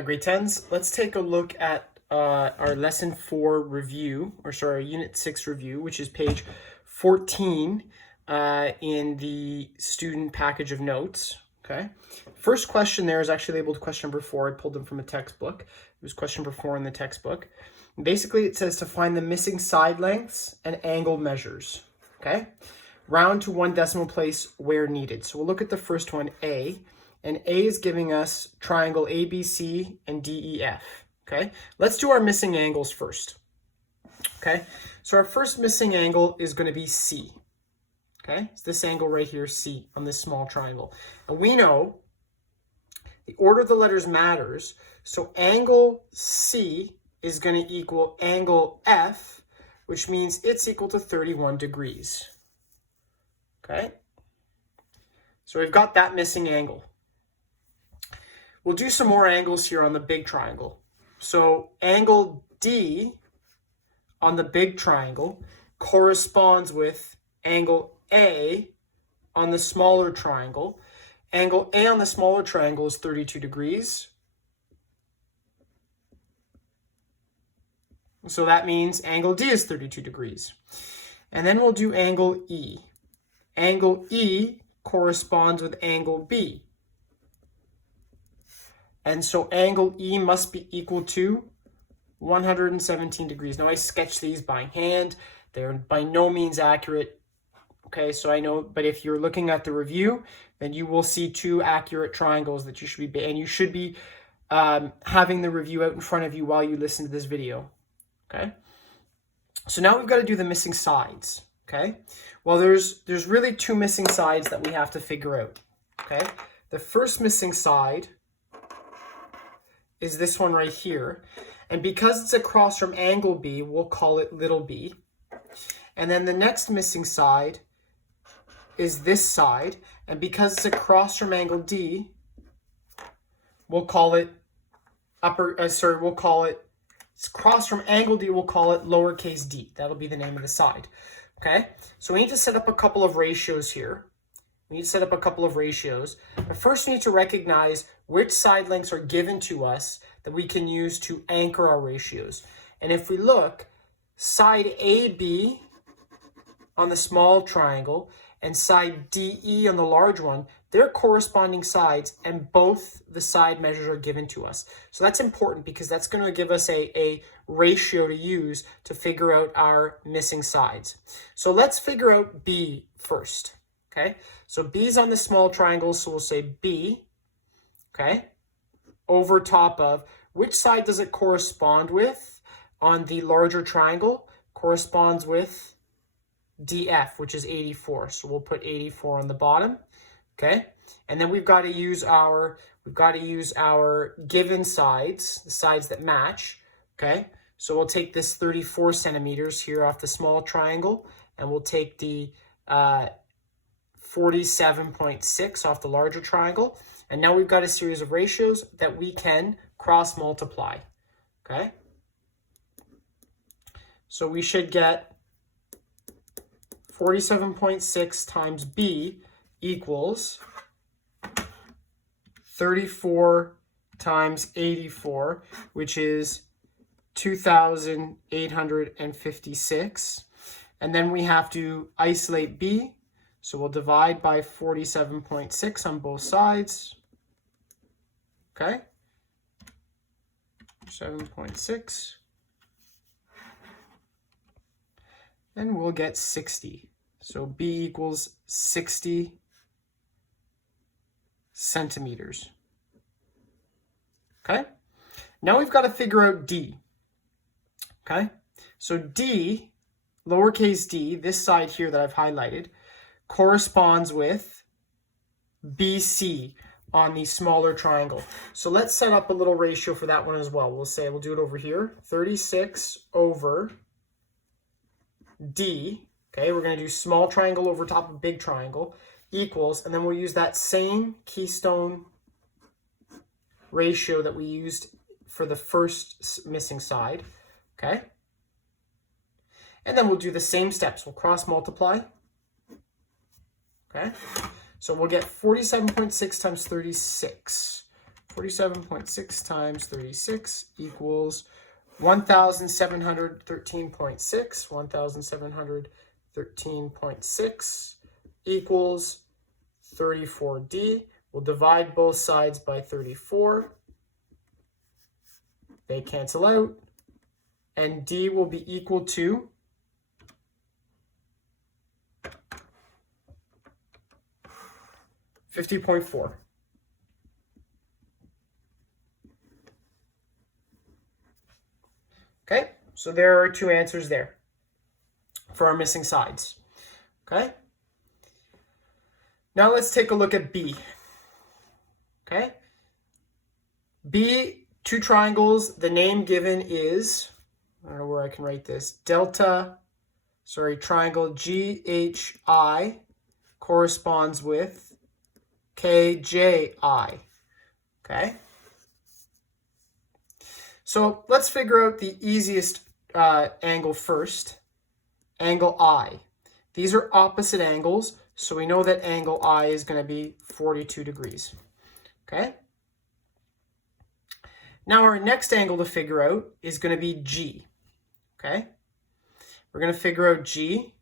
Grade 10s, let's take a look at our lesson 4 review, or sorry, our unit 6 review, which is page 14 in the student package of notes. Okay. First question there is actually labeled question number 4. I pulled them from a textbook. It was question number 4 in the textbook. Basically, it says to find the missing side lengths and angle measures. Okay. Round to one decimal place where needed. So we'll look at the first one, A. And A is giving us triangle ABC and DEF. Okay. Let's do our missing angles first. Okay. So our first missing angle is going to be C. Okay. It's this angle right here, C, on this small triangle. And we know the order of the letters matters. So angle C is going to equal angle F, which means it's equal to 31 degrees. Okay. So we've got that missing angle. We'll do some more angles here on the big triangle. So angle D on the big triangle corresponds with angle A on the smaller triangle. Angle A on the smaller triangle is 32 degrees. So that means angle D is 32 degrees. And then we'll do angle E. Angle E corresponds with angle B. And so angle E must be equal to 117 degrees. Now I sketched these by hand. They're by no means accurate. Okay, so I know, but if you're looking at the review, then you will see two accurate triangles that you should be, and you should be having the review out in front of you while you listen to this video. Okay, so now we've got to do the missing sides. Okay, well, there's really two missing sides that we have to figure out. Okay, the first missing side is this one right here. And because it's across from angle B, we'll call it little b. And then the next missing side is this side. And because it's across from angle D, we'll call it it's across from angle D, we'll call it lowercase d. That'll be the name of the side. Okay, so we need to set up a couple of ratios here. We need to set up a couple of ratios. But first we need to recognize which side lengths are given to us that we can use to anchor our ratios. And if we look, side AB on the small triangle and side DE on the large one, they're corresponding sides, and both the side measures are given to us. So that's important because that's going to give us a ratio to use to figure out our missing sides. So let's figure out B first. Okay, so B is on the small triangle, so we'll say B, okay, over top of, which side does it correspond with on the larger triangle? Corresponds with DF, which is 84. So we'll put 84 on the bottom, okay? And then we've got to use our given sides, the sides that match, okay? So we'll take this 34 centimeters here off the small triangle, and we'll take the 47.6 off the larger triangle. And now we've got a series of ratios that we can cross multiply. Okay. So we should get 47.6 times B equals 34 times 84, which is 2,856. And then we have to isolate B. So we'll divide by 47.6 on both sides. Okay. 7.6. And we'll get 60. So B equals 60 centimeters. Okay. Now we've got to figure out D. Okay. So D, lowercase d, this side here that I've highlighted, corresponds with BC on the smaller triangle. So let's set up a little ratio for that one as well. We'll do it over here, 36 over D. Okay, we're going to do small triangle over top of big triangle equals, and then we'll use that same keystone ratio that we used for the first missing side. Okay, and then we'll do the same steps. We'll cross multiply. Okay, so we'll get 47.6 times 36. 47.6 times 36 equals 1,713.6. 1,713.6 equals 34D. We'll divide both sides by 34. They cancel out. And D will be equal to 50.4. Okay, so there are two answers there for our missing sides. Okay, now let's take a look at B. Okay, B, two triangles. The name given is, I don't know where I can write this, triangle GHI corresponds with KJI. Okay. So let's figure out the easiest angle first, angle I. These are opposite angles, so we know that angle I is going to be 42 degrees. Okay. Now our next angle to figure out is going to be G. Okay. We're going to figure out G.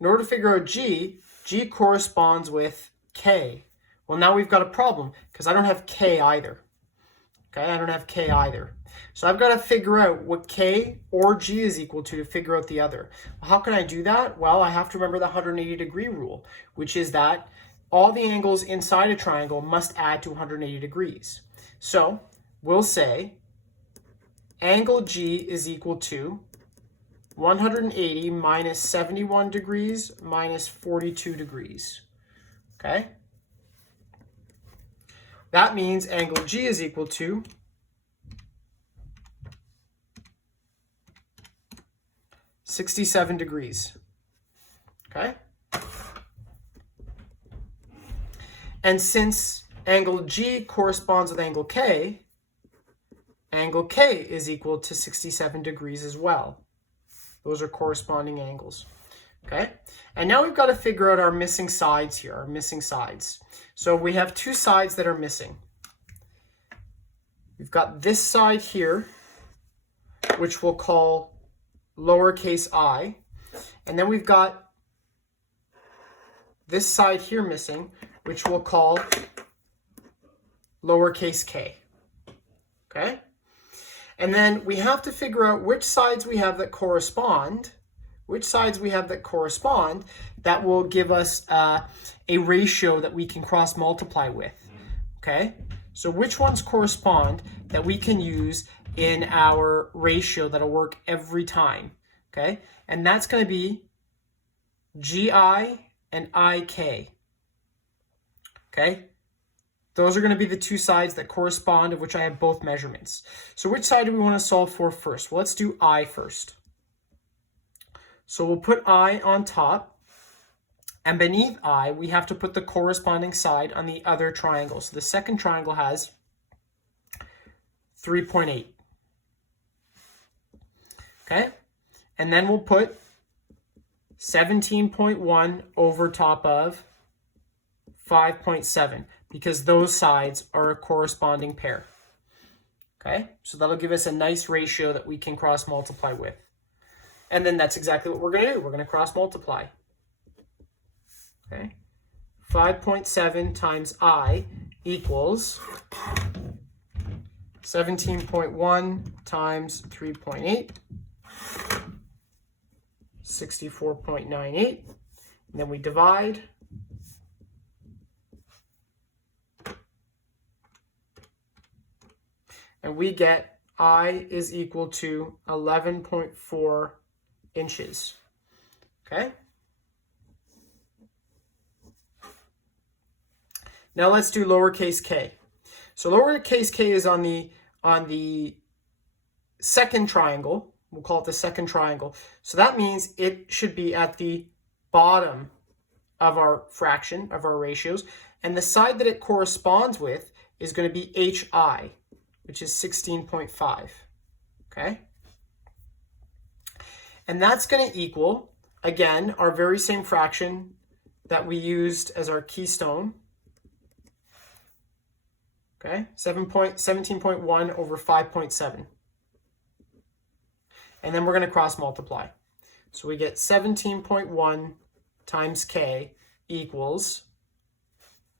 In order to figure out G, G corresponds with K. Well, now we've got a problem because I don't have K either. Okay, I don't have K either. So I've got to figure out what K or G is equal to figure out the other. Well, how can I do that? Well, I have to remember the 180-degree rule, which is that all the angles inside a triangle must add to 180 degrees. So we'll say angle G is equal to 180 minus 71 degrees minus 42 degrees. Okay? That means angle G is equal to 67 degrees. Okay? And since angle G corresponds with angle K is equal to 67 degrees as well. Those are corresponding angles. Okay? And now we've got to figure out our missing sides here, our missing sides. So we have two sides that are missing. We've got this side here, which we'll call lowercase I. And then we've got this side here missing, which we'll call lowercase k. Okay? And then we have to figure out which sides we have that correspond, that will give us a ratio that we can cross multiply with. Okay? So which ones correspond that we can use in our ratio that'll work every time. Okay? And that's going to be GI and IK. Okay? Those are going to be the two sides that correspond, of which I have both measurements. So which side do we want to solve for first? Well, let's do I first. So we'll put I on top, and beneath I, we have to put the corresponding side on the other triangle. So the second triangle has 3.8. Okay? And then we'll put 17.1 over top of 5.7, because those sides are a corresponding pair. Okay? So that'll give us a nice ratio that we can cross multiply with. And then that's exactly what we're going to do. We're going to cross multiply. Okay? 5.7 times I equals 17.1 times 3.8, 64.98. And then we divide. And we get I is equal to 11.4 inches. Okay? Now let's do lowercase k. So lowercase k is on the second triangle. We'll call it the second triangle. So that means it should be at the bottom of our fraction, of our ratios. And the side that it corresponds with is going to be HI, which is 16.5. Okay? And that's going to equal, again, our very same fraction that we used as our keystone. Okay, 17.1 over 5.7. And then we're going to cross multiply. So we get 17.1 times k equals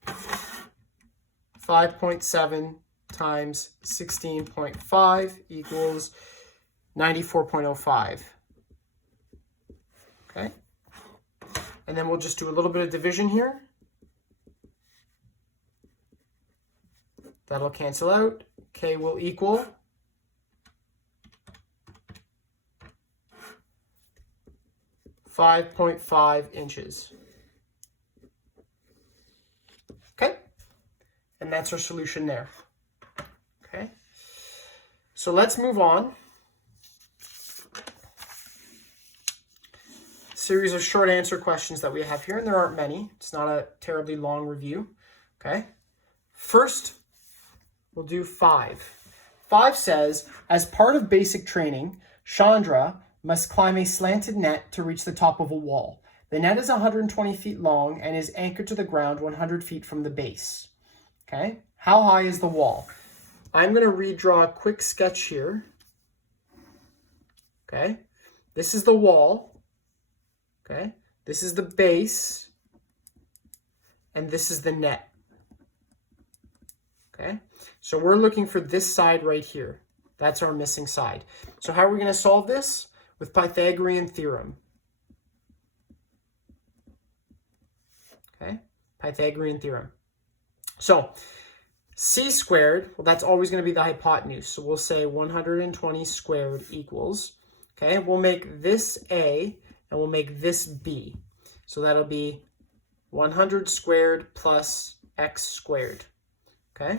5.7 times 16.5 equals 94.05. Okay. And then we'll just do a little bit of division here. That'll cancel out. K will equal 5.5 inches. Okay? And that's our solution there. Okay? So let's move on. Series of short answer questions that we have here, and there aren't many. It's not a terribly long review. Okay? First, we'll do 5. 5 says, as part of basic training, Chandra must climb a slanted net to reach the top of a wall. The net is 120 feet long and is anchored to the ground 100 feet from the base. Okay, how high is the wall? I'm going to redraw a quick sketch here. Okay, this is the wall. Okay, this is the base, and this is the net. Okay, so we're looking for this side right here. That's our missing side. So how are we going to solve this? With Pythagorean theorem. Okay, Pythagorean theorem. So c squared, well, that's always going to be the hypotenuse. So we'll say 120 squared equals, okay, we'll make this a and we'll make this b. So that'll be 100 squared plus x squared. Okay.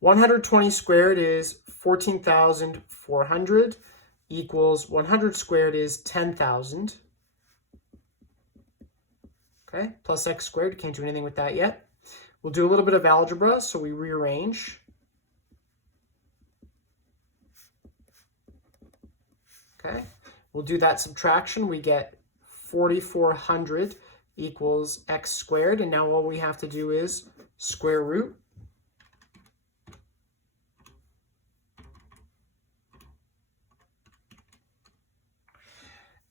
120 squared is 14,400 equals 100 squared is 10,000. Okay, plus x squared, can't do anything with that yet. We'll do a little bit of algebra, so we rearrange. Okay, we'll do that subtraction. We get 4,400 equals x squared, and now all we have to do is square root.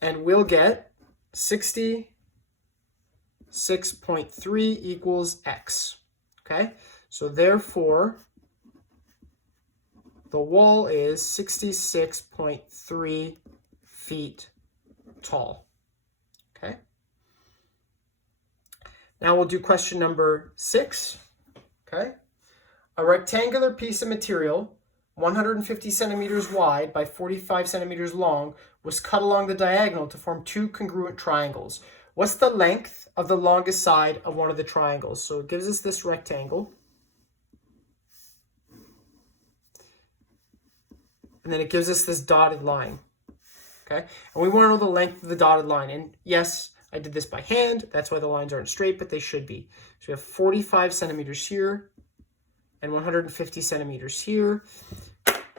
And we'll get 66.3 equals x. Okay, so therefore, the wall is 66.3 feet tall. Okay. Now we'll do question number 6. Okay. A rectangular piece of material 150 centimeters wide by 45 centimeters long was cut along the diagonal to form 2 congruent triangles. What's the length of the longest side of one of the triangles? So it gives us this rectangle. And then it gives us this dotted line. Okay? And we want to know the length of the dotted line. And yes, I did this by hand. That's why the lines aren't straight, but they should be. So we have 45 centimeters here and 150 centimeters here.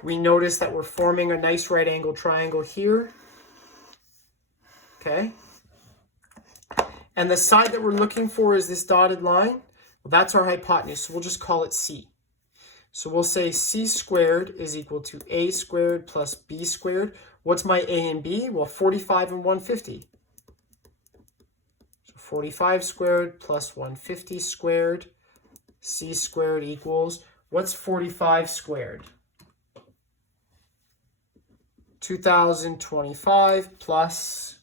We notice that we're forming a nice right angle triangle here. Okay. And the side that we're looking for is this dotted line. Well, that's our hypotenuse, so we'll just call it C. So we'll say c squared is equal to a squared plus b squared. What's my a and b? Well, 45 and 150. So 45 squared plus 150 squared. C squared equals, what's 45 squared? 2,025 plus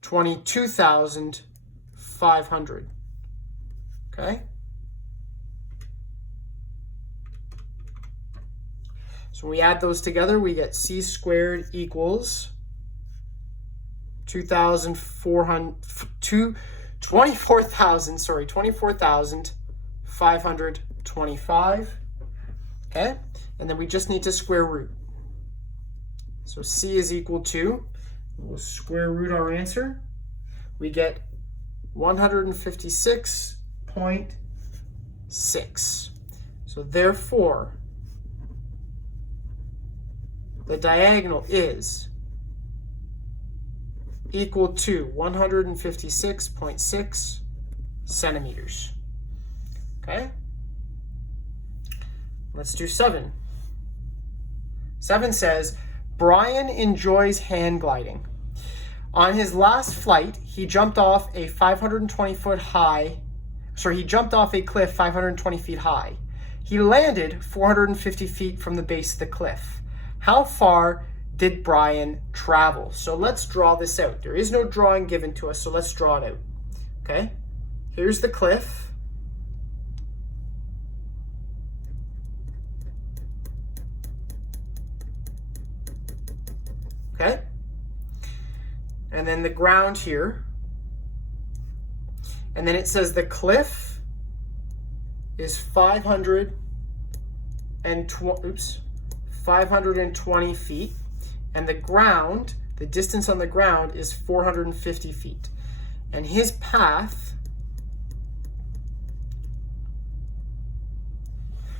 22,500. Okay? So when we add those together, we get c squared equals 24,525. Okay? And then we just need to square root. So c is equal to, we'll square root our answer. We get 156.6. So therefore, the diagonal is equal to 156.6 centimeters. Okay? Let's do 7. 7 says, Brian enjoys hang gliding. On his last flight, he jumped off a 520 foot high, he jumped off a cliff 520 feet high. He landed 450 feet from the base of the cliff. How far did Brian travel? So let's draw this out. There is no drawing given to us, so let's draw it out. Okay? Here's the cliff. Okay? And then the ground here. And then it says the cliff is 520 feet. And the ground, the distance on the ground is 450 feet. And his path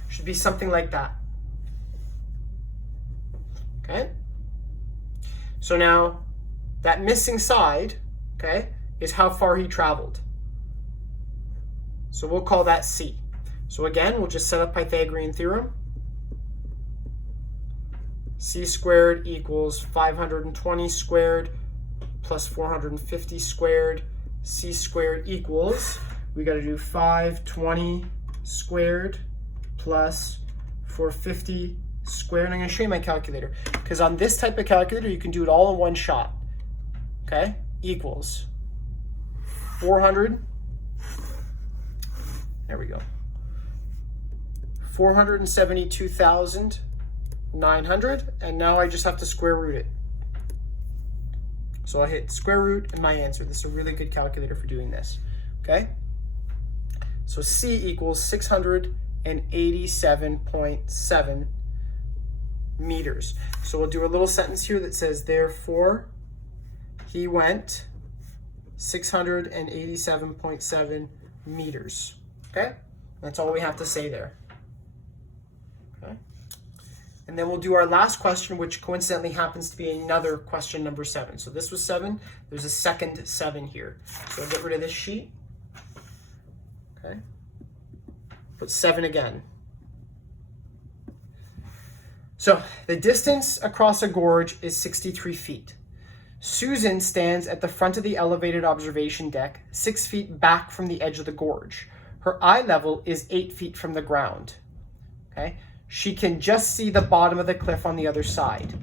should be something like that. Okay? So now, that missing side, okay, is how far he traveled. So we'll call that C. So again, we'll just set up Pythagorean theorem. C squared equals 520 squared plus 450 squared. C squared equals, we got to do 520 squared plus 450 squared. And I'm going to show you my calculator, because on this type of calculator, you can do it all in one shot. Okay, equals 400. There we go. 472,900, and now I just have to square root it. So I'll hit square root and my answer. This is a really good calculator for doing this. Okay? So C equals 687.7 meters. So we'll do a little sentence here that says, therefore, he went 687.7 meters. Okay? That's all we have to say there. Okay? And then we'll do our last question, which coincidentally happens to be another question number 7. So this was 7. There's a second 7 here. So I'll get rid of this sheet. Okay? Put 7 again. So the distance across a gorge is 63 feet. Susan stands at the front of the elevated observation deck, 6 feet back from the edge of the gorge. Her eye level is 8 feet from the ground. Okay? She can just see the bottom of the cliff on the other side.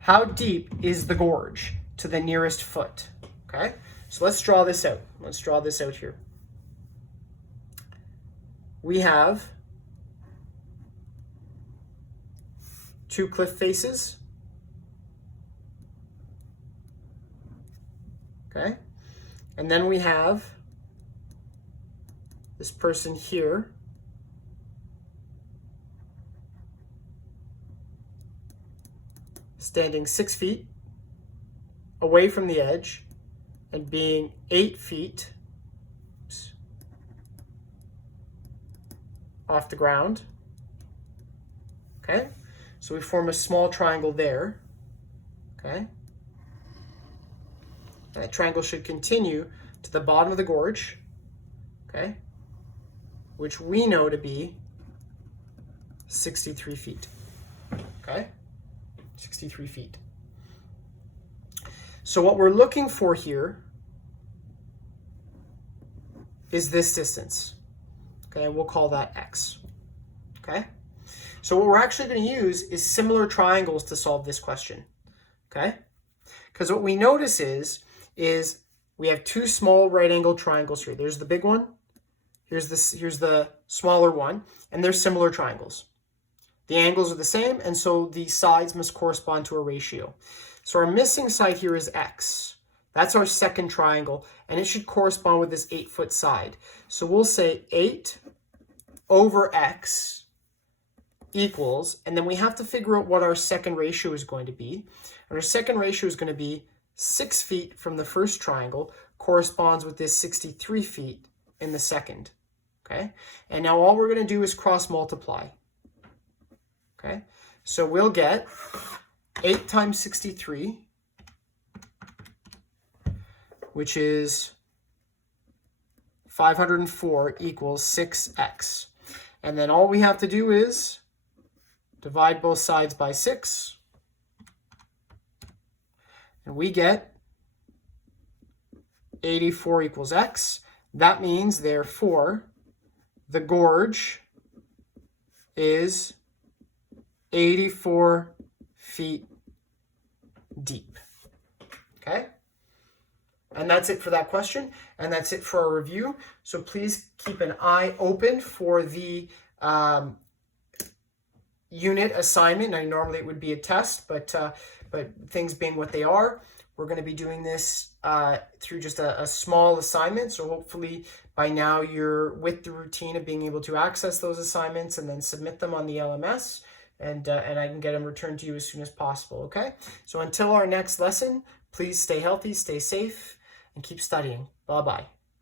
How deep is the gorge to the nearest foot? Okay? So let's draw this out. Let's draw this out here. We have 2 cliff faces. Okay? And then we have this person here. Standing 6 feet away from the edge and being 8 feet off the ground. Okay? So we form a small triangle there. Okay? That triangle should continue to the bottom of the gorge, okay, which we know to be 63 feet, okay, 63 feet. So what we're looking for here is this distance, okay, and we'll call that X, okay? So what we're actually going to use is similar triangles to solve this question, okay? Because what we notice is we have 2 small right angle triangles here. There's the big one, here's the smaller one, and they're similar triangles. The angles are the same, and so the sides must correspond to a ratio. So our missing side here is X. That's our second triangle, and it should correspond with this 8-foot side. So we'll say 8 over X equals, and then we have to figure out what our second ratio is going to be. And our second ratio is going to be 6 feet from the first triangle corresponds with this 63 feet in the second, okay? And now all we're going to do is cross multiply, okay? So we'll get 8 times 63 which is 504 equals 6x. And then all we have to do is divide both sides by 6. And we get 84 equals x. That means, therefore, the gorge is 84 feet deep. Okay? And that's it for that question. And that's it for our review. So please keep an eye open for the unit assignment. Now, normally it would be a test, but things being what they are, we're going to be doing this through just a small assignment. So hopefully by now you're with the routine of being able to access those assignments and then submit them on the LMS, and I can get them returned to you as soon as possible. Okay? So until our next lesson, please stay healthy, stay safe, and keep studying. Bye-bye.